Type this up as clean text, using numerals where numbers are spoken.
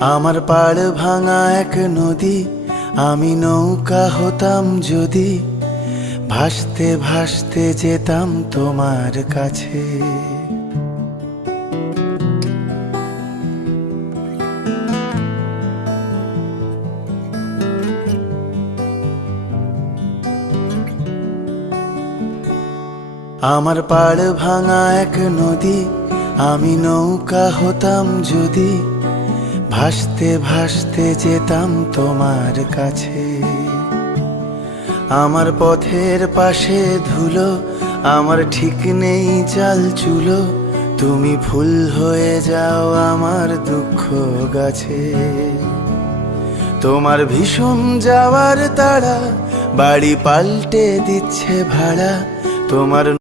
আমার পাড় ভাঙা এক নদী, আমি নৌকা হতাম যদি, ভাসতে ভাসতে যেতাম তোমার কাছে। আমার পাড় ভাঙা এক নদী, আমি নৌকা হতাম যদি, ভাসতে ভাসতে যেতাম তোমার কাছে। আমার পথের পাশে ধুলো, আমার ঠিক নেই চাল চুলো, তুমি ফুল হয়ে যাও আমার দুঃখ গাছে। তোমার ভীষণ যাওয়ার তাড়া বাড়ি পাল্টে দিচ্ছে ভাড়া, তোমার